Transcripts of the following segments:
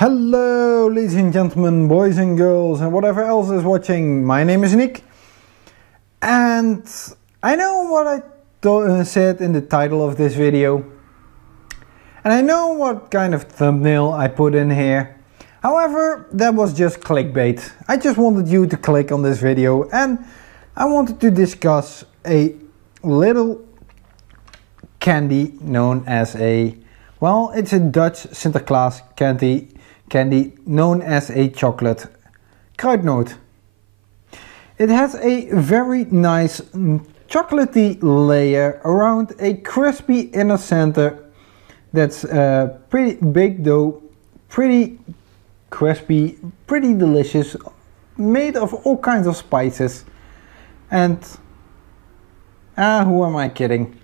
Hello ladies and gentlemen, boys and girls and whatever else is watching. My name is Nick and I know what I said in the title of this video and I know what kind of thumbnail I put in here. However, that was just clickbait. I just wanted you to click on this video and I wanted to discuss a little candy known as it's a Dutch Sinterklaas candy known as a chocolate kruidnoot. It has a very nice chocolatey layer around a crispy inner center that's pretty big though, pretty crispy, pretty delicious, made of all kinds of spices. And who am I kidding?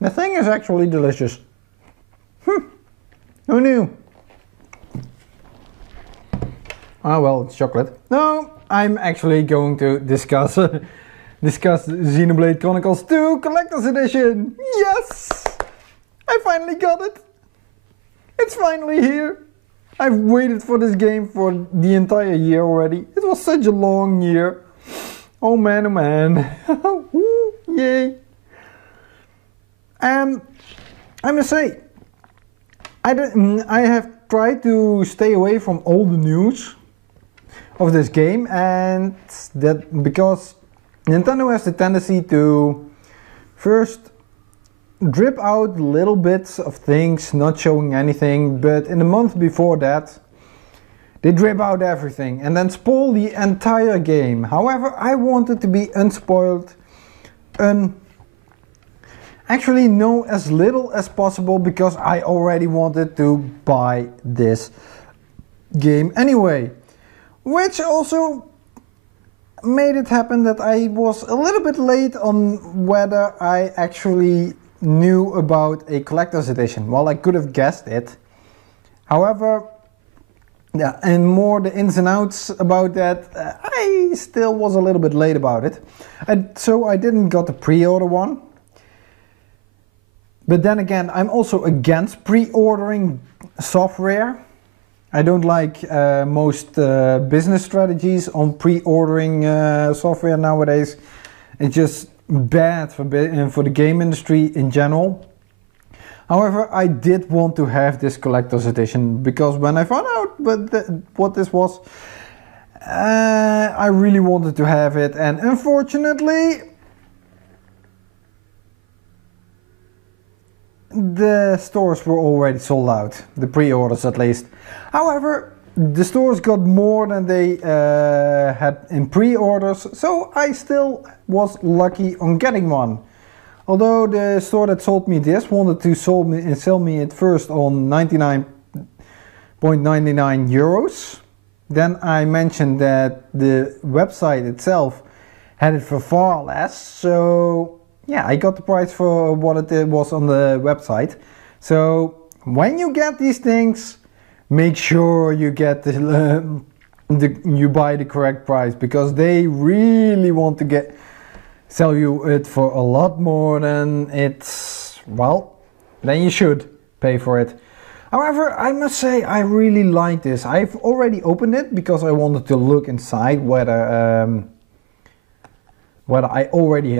The thing is actually delicious. Who knew? Ah well, it's chocolate. No, I'm actually going to discuss Xenoblade Chronicles 2 Collector's Edition. Yes! I finally got it. It's finally here. I've waited for this game for the entire year already. It was such a long year. Oh man, oh man. Woo, yay. I must say, I have tried to stay away from all the news of this game, and that because Nintendo has the tendency to first drip out little bits of things, not showing anything, but in the month before that they drip out everything and then spoil the entire game. However, I wanted to be unspoiled, actually know as little as possible because I already wanted to buy this game anyway. Which also made it happen that I was a little bit late on whether I actually knew about a collector's edition. Well, I could have guessed it. However, yeah, and more the ins and outs about that, I still was a little bit late about it. So I didn't got the pre-order one. But then again, I'm also against pre-ordering software. I don't like most business strategies on pre-ordering software nowadays. It's just bad for the game industry in general. However, I did want to have this collector's edition because when I found out what this was, I really wanted to have it, and unfortunately the stores were already sold out, the pre-orders at least. However, the stores got more than they had in pre-orders, so I still was lucky on getting one. Although the store that sold me this wanted to sell me it first on 99.99 euros. Then I mentioned that the website itself had it for far less, so yeah, I got the price for what it was on the website. So when you get these things, make sure you get you buy the correct price, because they really want to sell you it for a lot more than than you should pay for it. However, I must say I really like this. I've already opened it because I wanted to look inside whether I already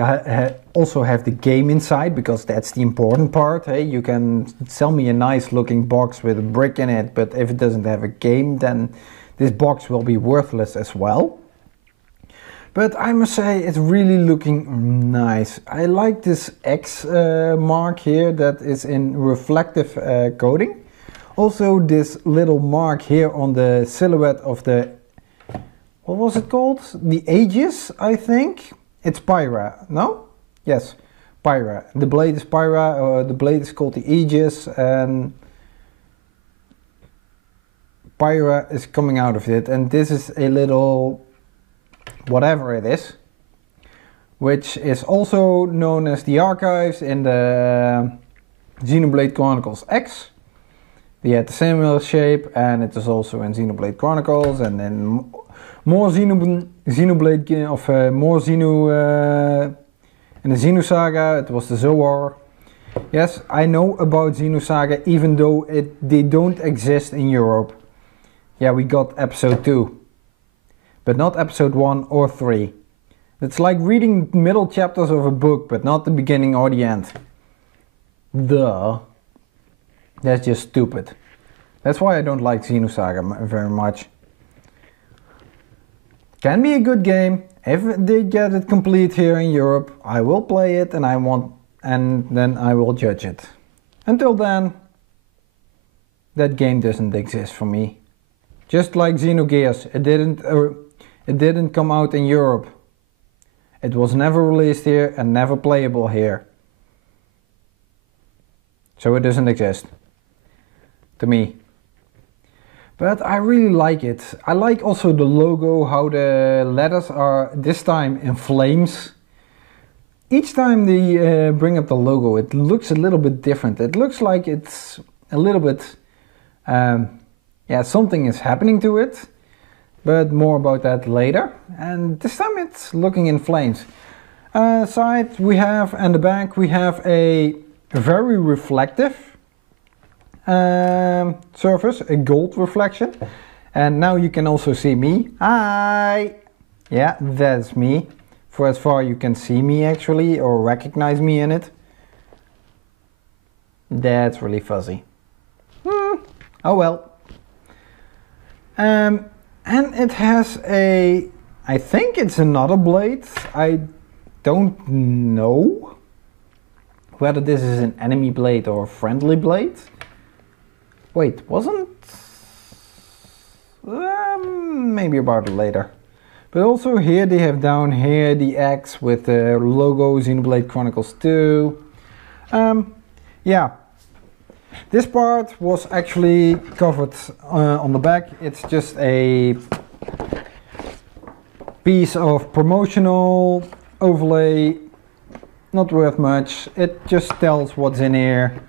also have the game inside, because that's the important part. Hey, you can sell me a nice looking box with a brick in it, but if it doesn't have a game, then this box will be worthless as well. But I must say it's really looking nice. I like this X mark here that is in reflective coating. Also this little mark here on the silhouette of the, what was it called? The Aegis, I think. It's Pyra, no? Yes, Pyra. The blade is Pyra, or the blade is called the Aegis, and Pyra is coming out of it. And this is a little, whatever it is, which is also known as the archives in the Xenoblade Chronicles X. They had the similar shape, and it is also in Xenoblade Chronicles, and then more Xenoblade of more Xeno in the Xeno saga. It was the Zoar, Yes, I know about Xenosaga even though they don't exist in Europe. Yeah, we got episode 2. But not episode 1 or 3. It's like reading middle chapters of a book, but not the beginning or the end. Duh. That's just stupid. That's why I don't like Xenosaga very much. Can be a good game. If they get it complete here in Europe, I will play it and then I will judge it. Until then, that game doesn't exist for me. Just like Xenogears, it didn't come out in Europe. It was never released here and never playable here. So it doesn't exist. To me. But I really like it. I like also the logo, how the letters are this time in flames. Each time they bring up the logo, it looks a little bit different. It looks like it's a little bit, yeah, something is happening to it. But more about that later. And this time it's looking in flames. Side we have, and the back we have a very reflective surface, a gold reflection. And now you can also see me. Hi! Yeah, that's me. For as far you can see me actually, or recognize me in it. That's really fuzzy. Oh well. And it has I think it's another blade. I don't know whether this is an enemy blade or a friendly blade. Wait, wasn't? Maybe about it later. But also here they have down here the X with the logo Xenoblade Chronicles 2. Yeah. This part was actually covered on the back. It's just a piece of promotional overlay, not worth much. It just tells what's in here.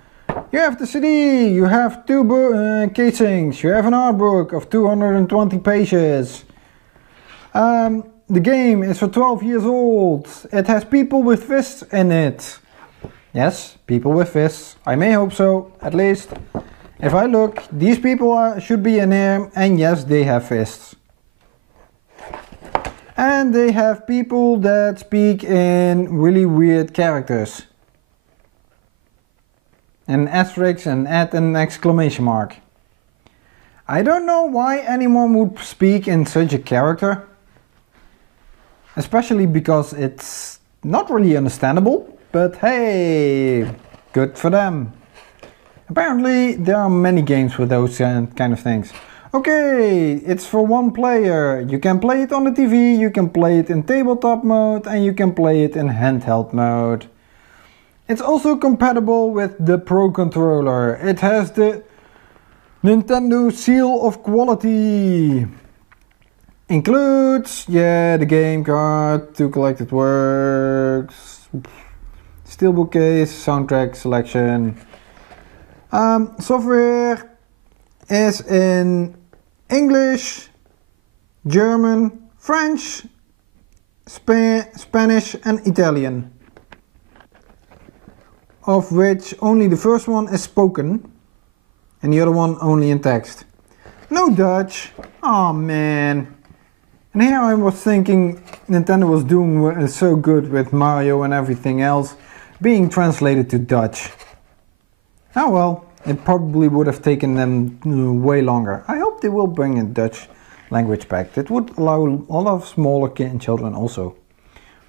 You have the CD, you have 2 casings, you have an artbook of 220 pages. The game is for 12 years old. It has people with fists in it. Yes, people with fists. I may hope so, at least. If I look, these people should be in here, and yes, they have fists. And they have people that speak in really weird characters. An asterisk and add an exclamation mark. I don't know why anyone would speak in such a character. Especially because it's not really understandable. But hey, good for them. Apparently there are many games with those kind of things. Okay, it's for 1 player. You can play it on the TV, you can play it in tabletop mode, and you can play it in handheld mode. It's also compatible with the Pro Controller. It has the Nintendo seal of quality. Includes, yeah, the game card, 2 collected works, Steelbook Case, soundtrack selection. Software is in English, German, French, Spanish and Italian. Of which only the first one is spoken and the other one only in text. No Dutch. Oh man. And here I was thinking Nintendo was doing so good with Mario and everything else being translated to Dutch. Oh well, it probably would have taken them way longer. I hope they will bring a Dutch language back. That would allow a lot of smaller children also.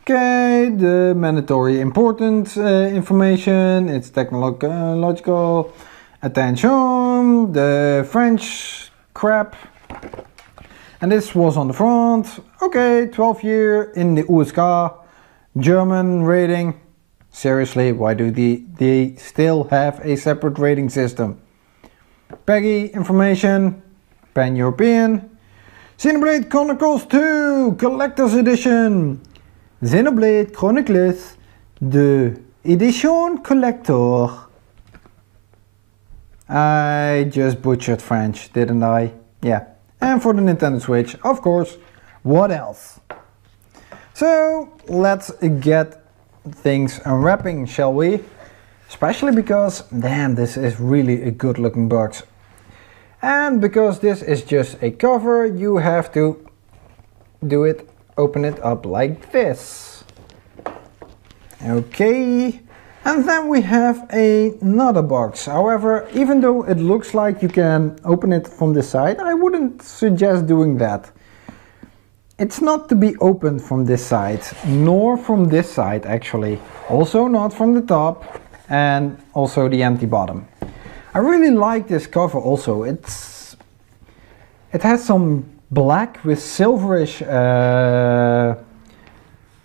Okay, the mandatory important information, it's technological attention, the French crap. And this was on the front. Okay, 12 year in the USK, German rating. Seriously, why do they still have a separate rating system? PEGI information, Pan-European. Xenoblade Chronicles 2, Collector's Edition. Xenoblade Chronicles, the Edition Collector. I just butchered French, didn't I? Yeah. And for the Nintendo Switch, of course. What else? So, let's get things unwrapping, shall we? Especially because, damn, this is really a good looking box. And because this is just a cover, you have to open it up like this. Okay, and then we have another box. However, even though it looks like you can open it from this side, I wouldn't suggest doing that. It's not to be opened from this side, nor from this side actually. Also not from the top, and also the empty bottom. I really like this cover also. It has some black with silverish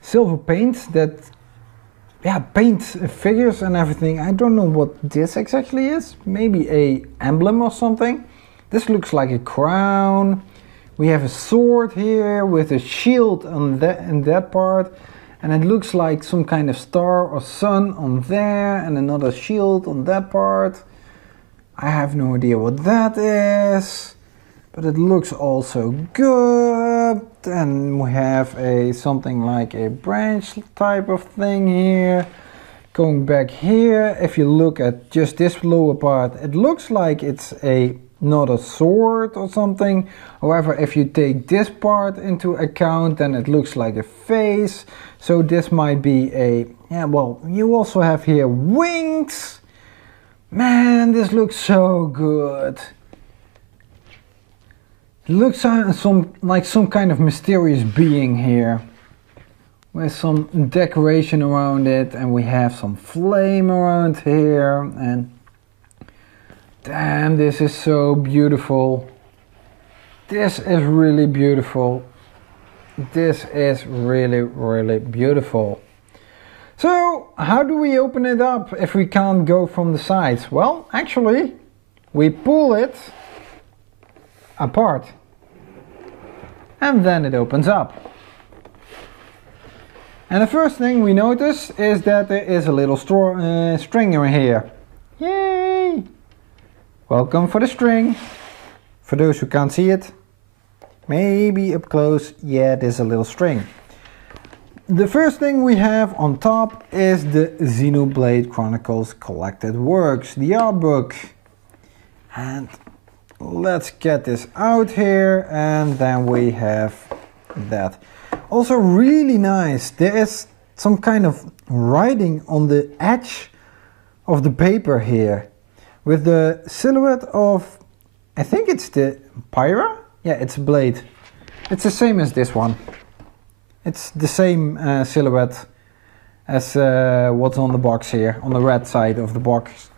silver paint that paints figures and everything. I don't know what this exactly is. Maybe a emblem or something. This looks like a crown. We have a sword here with a shield on that part. And it looks like some kind of star or sun on there, and another shield on that part. I have no idea what that is, but it looks also good. And we have something like a branch type of thing here. Going back here, if you look at just this lower part, it looks like it's not a sword or something. However, if you take this part into account, then it looks like a face. So this might be you also have here wings. Man, this looks so good. It looks like some kind of mysterious being here, with some decoration around it, and we have some flame around here, and damn, this is so beautiful. This is really beautiful. This is really, really beautiful. So, how do we open it up if we can't go from the sides? Well, actually, we pull it apart. And then it opens up. And the first thing we notice is that there is a little string here. Yay! Welcome for the string. For those who can't see it, maybe up close, yeah, there's a little string. The first thing we have on top is the Xenoblade Chronicles Collected Works, the Artbook. And let's get this out here, and then we have that. Also really nice, there is some kind of writing on the edge of the paper here, with the silhouette of, I think it's the Pyra? Yeah, it's a blade. It's the same as this one. It's the same silhouette as what's on the box here, on the red side of the box.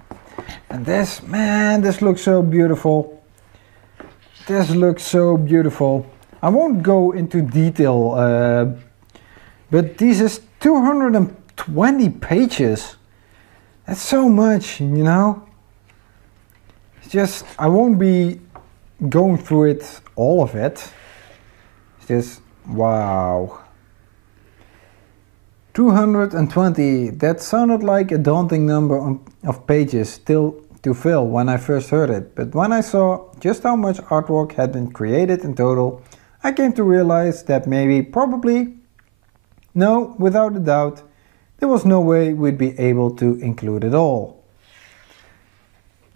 And this, man, this looks so beautiful. This looks so beautiful. I won't go into detail, but this is 220 pages. That's so much, you know. It's just, I won't be going through it, all of it. It's just, wow. 220, that sounded like a daunting number of pages still to fill when I first heard it, but when I saw just how much artwork had been created in total, I came to realize that maybe, probably, no, without a doubt, there was no way we'd be able to include it all.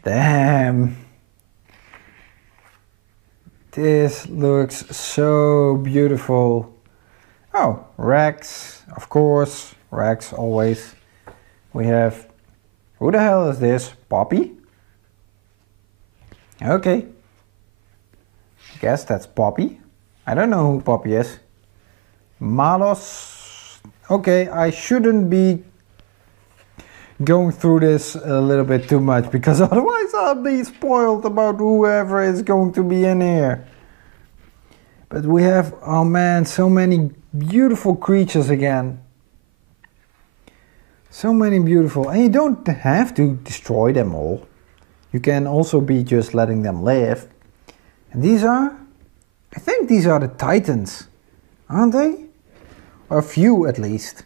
Damn. This looks so beautiful. Oh, Rex, of course, Rex always. We have, who the hell is this? Poppy? Okay. Guess that's Poppy. I don't know who Poppy is. Malos. Okay, I shouldn't be going through this a little bit too much, because otherwise I'll be spoiled about whoever is going to be in here. But we have, oh man, so many beautiful creatures again. So many beautiful, and you don't have to destroy them all. You can also be just letting them live. And these are, I think these are the Titans, aren't they? Or a few at least.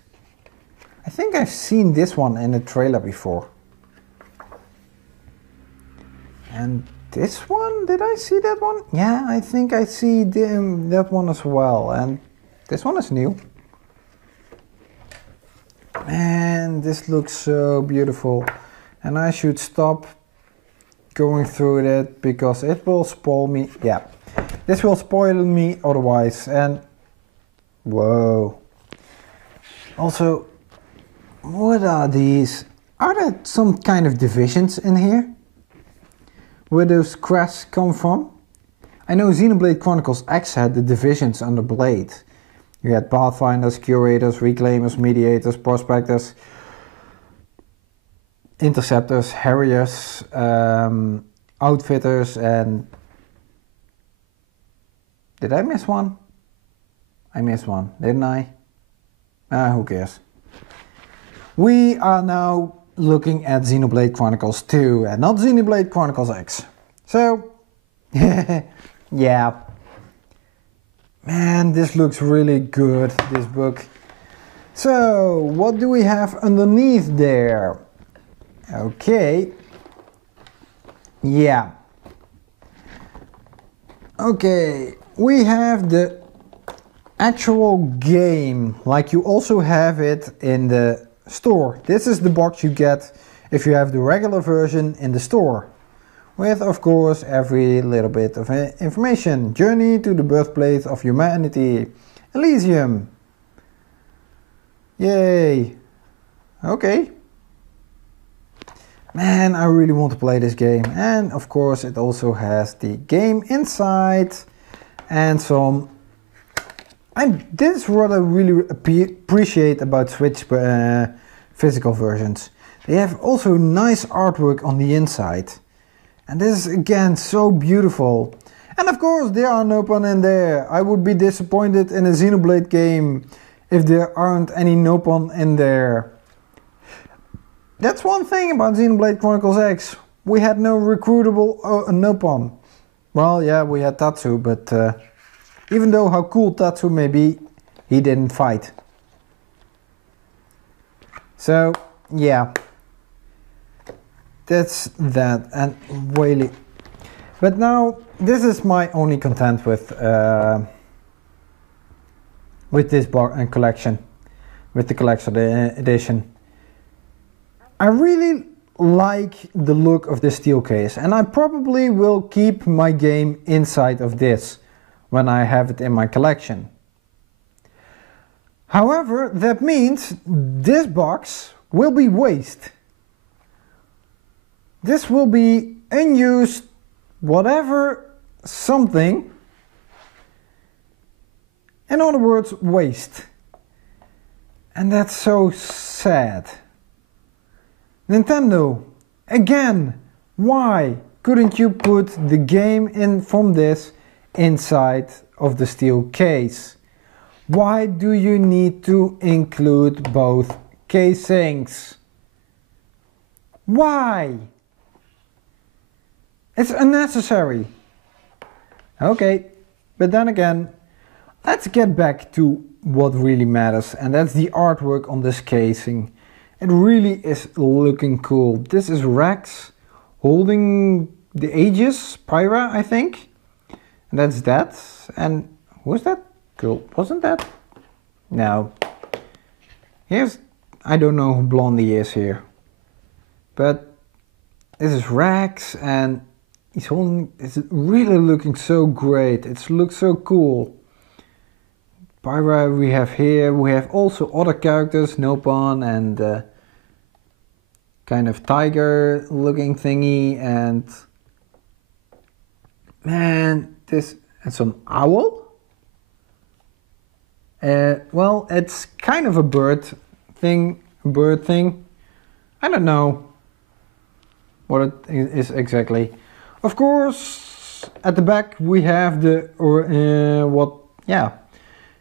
I think I've seen this one in a trailer before. And this one, did I see that one? Yeah, I think I see that one as well. And this one is new. Man, this looks so beautiful. and I should stop going through that because it will spoil me. Yeah, this will spoil me otherwise. And whoa. Also, what are these? Are there some kind of divisions in here? Where those crests come from? I know Xenoblade Chronicles X had the divisions under Blade. You had Pathfinders, Curators, Reclaimers, Mediators, Prospectors, Interceptors, Harriers, Outfitters, and... Did I miss one? I missed one, didn't I? Who cares? We are now looking at Xenoblade Chronicles 2 and not Xenoblade Chronicles X. So, yeah. Man, this looks really good, this book. So, what do we have underneath there? Okay. Yeah. Okay, we have the actual game, like you also have it in the store. This is the box you get if you have the regular version in the store. With, of course, every little bit of information. Journey to the birthplace of humanity. Elysium. Yay. Okay. Man, I really want to play this game. And, of course, it also has the game inside. And some... And this is what I really appreciate about Switch physical versions. They have also nice artwork on the inside. And this is again so beautiful. And of course there are Nopon in there. I would be disappointed in a Xenoblade game if there aren't any Nopon in there. That's one thing about Xenoblade Chronicles X. We had no recruitable Nopon. Well, yeah, we had Tatsu, but even though how cool Tatsu may be, he didn't fight. So, yeah. That's that, and really. But now, this is my only content with this collection, with the collector edition. I really like the look of the steel case, and I probably will keep my game inside of this when I have it in my collection. However, that means this box will be waste. This will be unused, whatever, something. In other words, waste. And that's so sad. Nintendo, again, why couldn't you put the game in from this inside of the steel case? Why do you need to include both casings? Why? It's unnecessary. Okay, but then again, let's get back to what really matters, and that's the artwork on this casing. It really is looking cool. This is Rex holding the Aegis, Pyra, I think. And that's that. And who's that girl? Wasn't that? No. Here's, I don't know who Blondie is here. But this is Rex, and he's holding, it's really looking so great. It looks so cool. Pyra we have here. We have also other characters, Nopon and kind of tiger looking thingy, and man, this, and some owl. Well, it's kind of a bird thing. I don't know what it is exactly. Of course, at the back we have the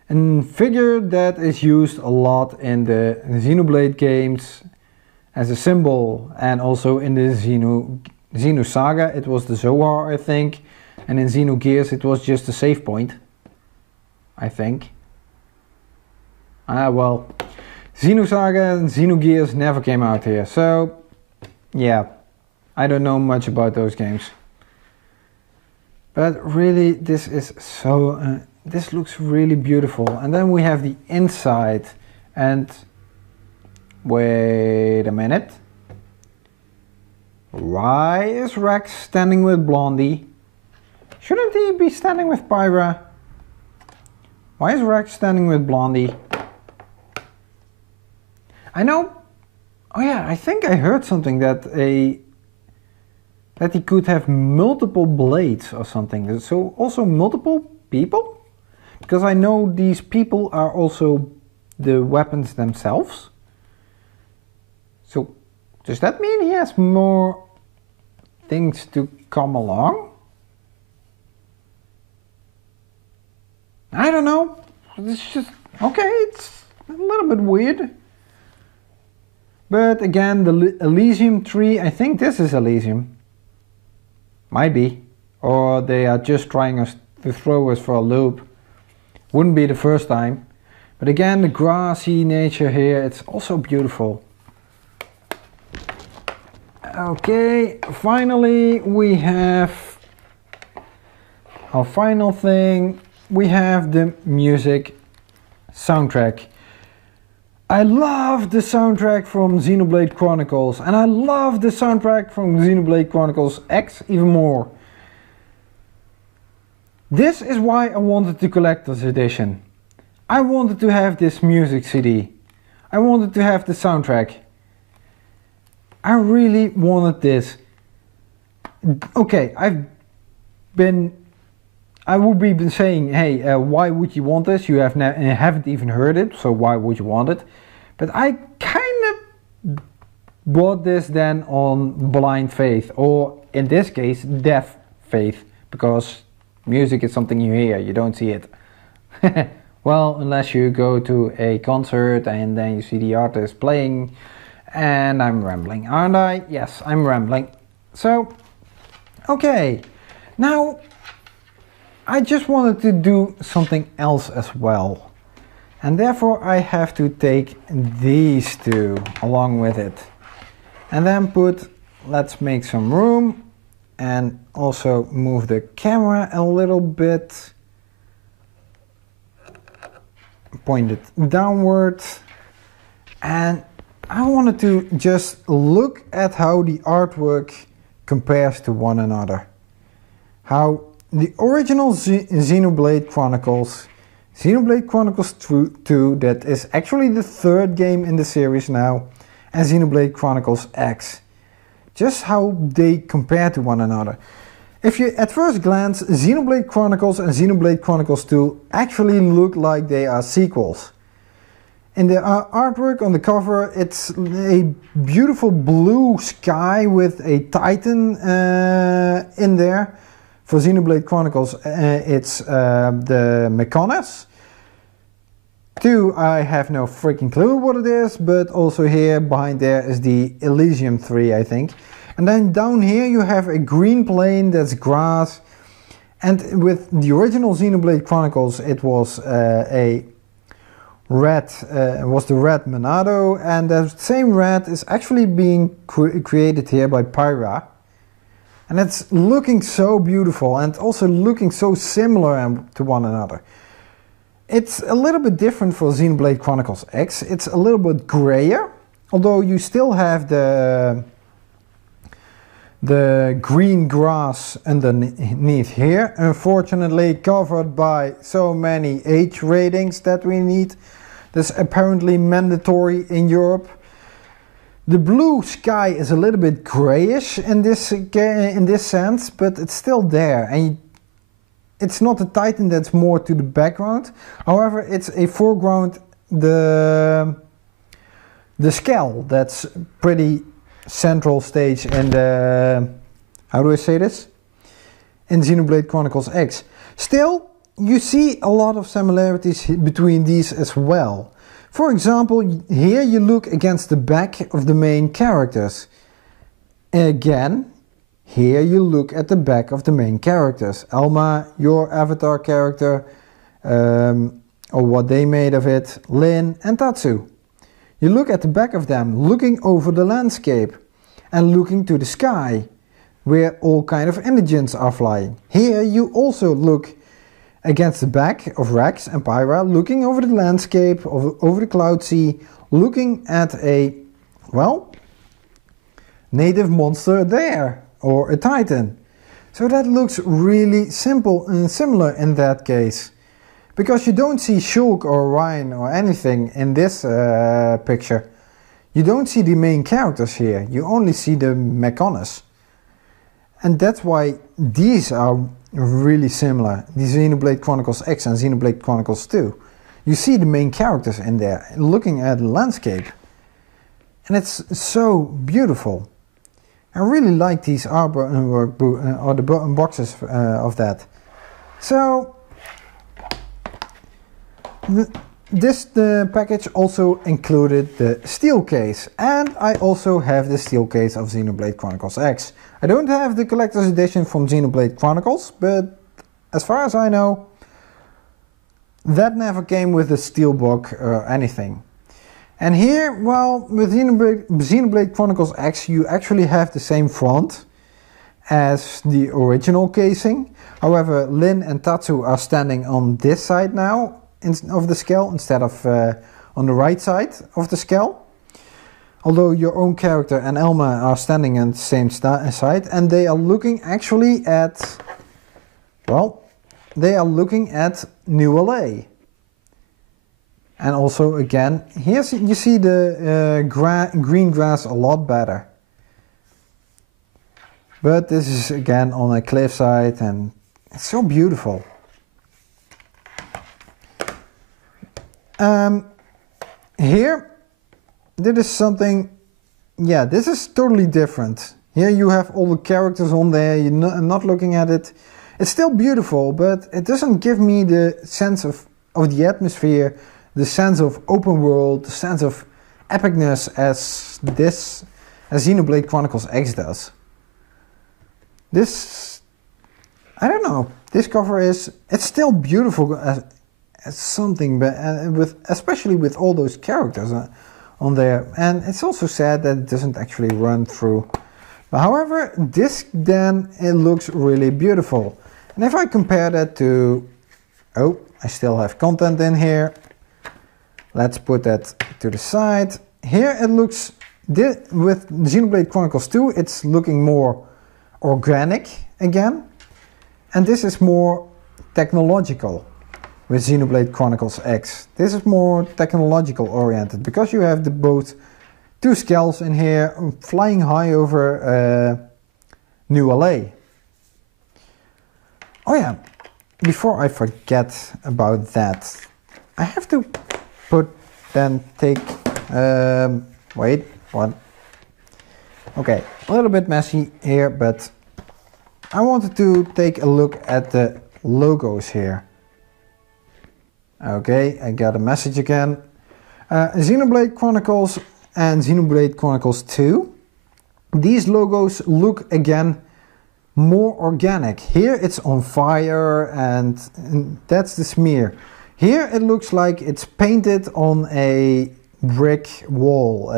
a figure that is used a lot in the Xenoblade games as a symbol, and also in the Xeno Saga it was the Zohar, I think, and in Xenogears it was just a save point, I think. Well, Xenosaga and Xenogears never came out here, so yeah, I don't know much about those games. But really, this is so, this looks really beautiful. And then we have the inside, and wait a minute. Why is Rex standing with Blondie? Shouldn't he be standing with Pyra? Why is Rex standing with Blondie? I know. Oh yeah, I think I heard something that he could have multiple blades or something. So also multiple people? Because I know these people are also the weapons themselves. So does that mean he has more things to come along? I don't know. It's just, okay, it's a little bit weird. But again, the Elysium tree, I think this is Elysium. Might be. Or they are just trying to throw us for a loop. Wouldn't be the first time. But again, the grassy nature here, it's also beautiful. Okay, finally we have our final thing. We have the music soundtrack. I love the soundtrack from Xenoblade Chronicles, and I love the soundtrack from Xenoblade Chronicles X even more. This is why I wanted the collector's edition. I wanted to have this music CD. I wanted to have the soundtrack. I really wanted this. Okay, I would be saying, hey, why would you want this? You haven't even heard it, so why would you want it? But I kind of bought this then on blind faith, or in this case, deaf faith, because music is something you hear, you don't see it. Well, unless you go to a concert and then you see the artist playing, and I'm rambling, aren't I? Yes, I'm rambling. So, okay, now I just wanted to do something else as well, and therefore I have to take these two along with it, and then let's make some room, and also move the camera a little bit, point it downwards, and I wanted to just look at how the artwork compares to one another. How the original Xenoblade Chronicles, Xenoblade Chronicles 2, that is actually the third game in the series now, and Xenoblade Chronicles X. Just how they compare to one another. If you at first glance, Xenoblade Chronicles and Xenoblade Chronicles 2 actually look like they are sequels. In the artwork on the cover, it's a beautiful blue sky with a Titan in there. For Xenoblade Chronicles, it's the Mechonis. 2, I have no freaking clue what it is, but also here behind there is the Elysium 3, I think. And then down here you have a green plain that's grass. And with the original Xenoblade Chronicles, it was the red Monado, and the same red is actually being created here by Pyra. And it's looking so beautiful and also looking so similar to one another. It's a little bit different for Xenoblade Chronicles X. It's a little bit grayer, although you still have the green grass underneath here, unfortunately covered by so many age ratings that we need. That's apparently mandatory in Europe. The blue sky is a little bit grayish in this sense, but it's still there, and it's not a Titan that's more to the background. However, it's a foreground, the scale that's pretty central stage in the, how do I say this? In Xenoblade Chronicles X. Still, you see a lot of similarities between these as well. For example, here you look against the back of the main characters. Again, here you look at the back of the main characters. Elma, your avatar character, or what they made of it, Lyn and Tatsu. You look at the back of them, looking over the landscape and looking to the sky, where all kind of indigents are flying. Here you also look against the back of Rex and Pyra, looking over the landscape, over the cloud sea, looking at a, well, native monster there, or a titan. So that looks really simple and similar in that case. Because you don't see Shulk or Ryan or anything in this picture. You don't see the main characters here, you only see the Mechonis. And that's why these are really similar, the Xenoblade Chronicles X and Xenoblade Chronicles 2. You see the main characters in there, looking at the landscape. And it's so beautiful. I really like these artwork or the boxes of that. So this package also included the steel case, and I also have the steel case of Xenoblade Chronicles X. I don't have the collector's edition from Xenoblade Chronicles, but as far as I know, that never came with a steelbook or anything. And here, well, with Xenoblade Chronicles X, you actually have the same front as the original casing. However, Lin and Tatsu are standing on this side now of the scale instead of on the right side of the scale. Although your own character and Elma are standing on the same side, and they are looking actually at, well, they are looking at New LA. And also again, here you see the green grass a lot better. But this is again on a cliffside and it's so beautiful. Here, this is something, yeah, this is totally different. Here you have all the characters on there, you're not looking at it. It's still beautiful, but it doesn't give me the sense of the atmosphere, the sense of open world, the sense of epicness as Xenoblade Chronicles X does. This, I don't know, this cover it's still beautiful as something, but especially with all those characters on there. And it's also sad that it doesn't actually run through. But however, this then, it looks really beautiful. And if I compare that to, oh, I still have content in here. Let's put that to the side. Here it looks, with Xenoblade Chronicles 2, it's looking more organic again. And this is more technological with Xenoblade Chronicles X. This is more technological oriented because you have both two skulls in here flying high over New LA. Oh yeah, before I forget about that, I have to wait, what? Okay, a little bit messy here, but I wanted to take a look at the logos here. Okay, I got a message again. Xenoblade Chronicles and Xenoblade Chronicles 2. These logos look again more organic. Here it's on fire and that's the smear. Here it looks like it's painted on a brick wall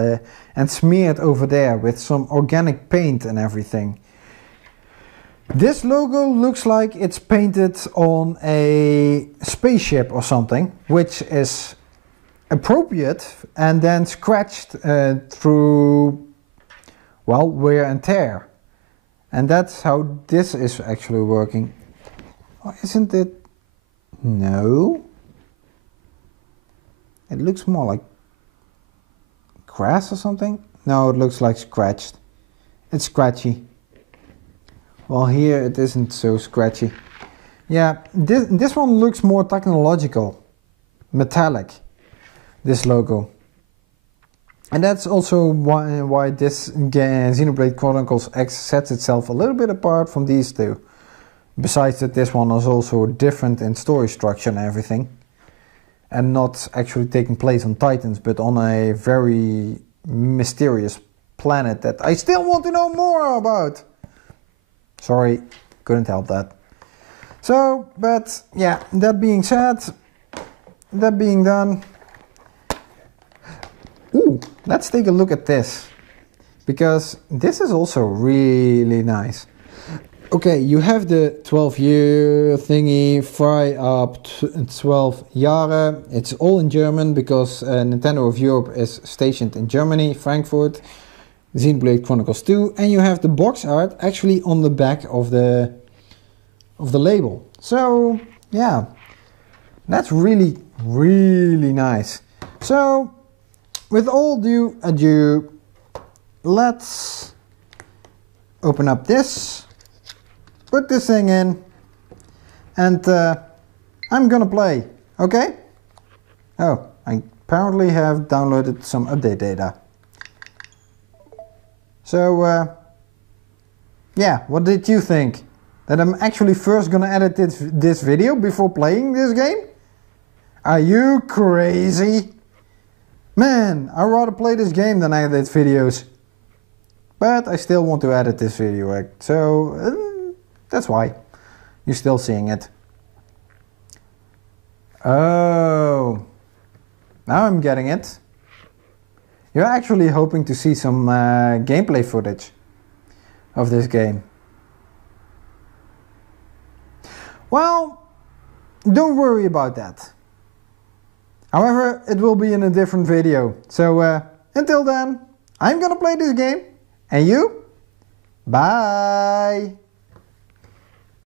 and smeared over there with some organic paint and everything. This logo looks like it's painted on a spaceship or something, which is appropriate and then scratched through, well, wear and tear. And that's how this is actually working. Oh, isn't it? No. It looks more like grass or something. No, it looks like scratched. It's scratchy. Well, here it isn't so scratchy. Yeah, this one looks more technological, metallic, this logo. And that's also why this Xenoblade Chronicles X sets itself a little bit apart from these two. Besides that this one is also different in story structure and everything. And not actually taking place on Titans, but on a very mysterious planet that I still want to know more about. Sorry, couldn't help that. So, but yeah, that being said, that being done, ooh, let's take a look at this, because this is also really nice. Okay, you have the 12-year thingy, fry up 12 Jahre. It's all in German because Nintendo of Europe is stationed in Germany, Frankfurt. Xenoblade Chronicles 2, and you have the box art actually on the back of the label. So yeah, that's really nice. So with all due adieu, let's open up this, put this thing in, and I'm gonna play, okay? Oh, I apparently have downloaded some update data. So yeah, what did you think? That I'm actually first gonna edit this video before playing this game? Are you crazy? Man, I'd rather play this game than edit videos. But I still want to edit this video, so that's why you're still seeing it. Oh, now I'm getting it. You're actually hoping to see some gameplay footage of this game. Well, don't worry about that. However, it will be in a different video. So until then, I'm gonna play this game. And you? Bye!